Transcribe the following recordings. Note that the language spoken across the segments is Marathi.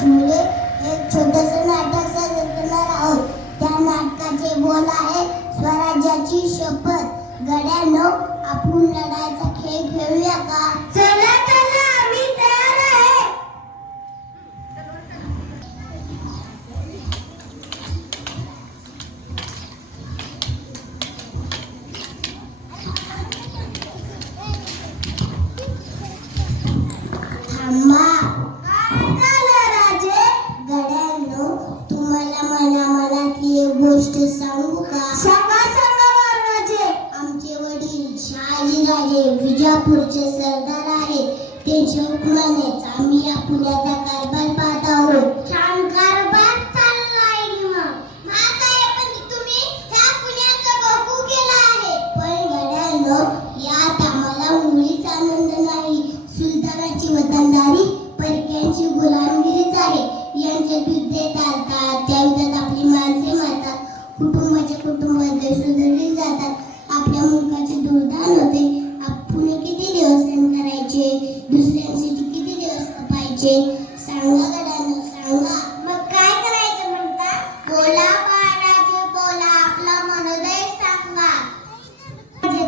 आज मुले एक छोटंसं नाटक सादर करणार आहोत. त्या नाटकाचे बोल आहे स्वराज्याची शपथ. गड्यांनो, आपण लढायचा खेळ खेळूया का? चला चला, आम्ही तयार आहे. थांबा. काय झालं राजे? गड्यांनो, तुम्हाला मनातली एक गोष्ट सांगू का? सांगा सांगा महाराजे. आमचे वडील शहाजीराजे विजापूरचे सरदार आहेत. त्यांच्या हुकमानेच आम्ही या पुण्याचा कारभार पाहत आहोत. छान कारभार चाललाय की मग. काय पण तुम्ही ह्या पुण्याचं बघू केलं आहे. पण गड्यांनो, यात आम्हाला मुळीच आनंद नाही. सुलतानाची वतनदारी परक्यांची गुलामगिरीच आहे. यांच्यात युद्धे चालतात, त्या युद्धात आपली माणसे मारतात, कुटुंब सुधारली जातात, आपल्या मुलकाचे दुर्दान होते. आपण किती दिवस सहन करायचे? दुसऱ्यांसाठी किती दिवस खपायचे? सांगा गड्यांनो, सांगा. मग काय करायचं म्हणता? बोला महाराजे बोला, आपला मनोदय सांगा.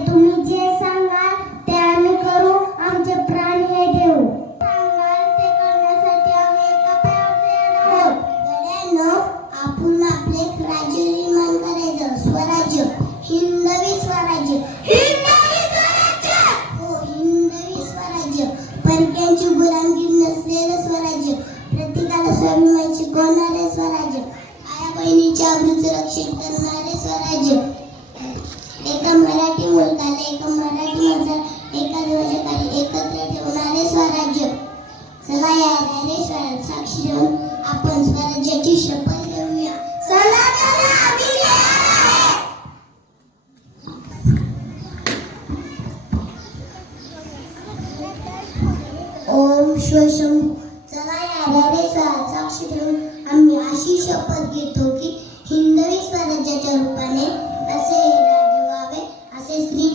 तुम्ही जे सांगाल ते आम्ही करू. आमचे प्राण हे देऊ. सांगाल ते करण्यासाठी आम्ही एका पायावर आहोत. गड्यांनो, आपण आपले राज्य निर्माण करायचं. स्वराज्य, हिंदवी स्वराज्य. हिंदवी स्वराज्य. हो, हिंदवी स्वराज्य. परक्यांची गुलामगिरी नसलेलं स्वराज्य. प्रत्येकाला स्वाभिमान शिकवणारे स्वराज्य. आया बहिणीच्या अब्रूचं रक्षण करणारे स्वराज्य. एका मराठी मुलकाला, एका मराठी माणसाला एका ध्वजाखाली एकत्र ठेवणारे स्वराज्य. चला या ज्ञानेश्वरात साक्षी देऊन आपण स्वराज्याची शपथ घेऊया. चला चला, आम्ही तयार आहे. ओम शिवशंभू. चला या ज्ञानेश्वरात साक्षी देऊन आम्ही अशी शपथ घेतो की हिंदवी स्वराज्याच्या रूपाने असे हे राज्य व्हावे, असे श्री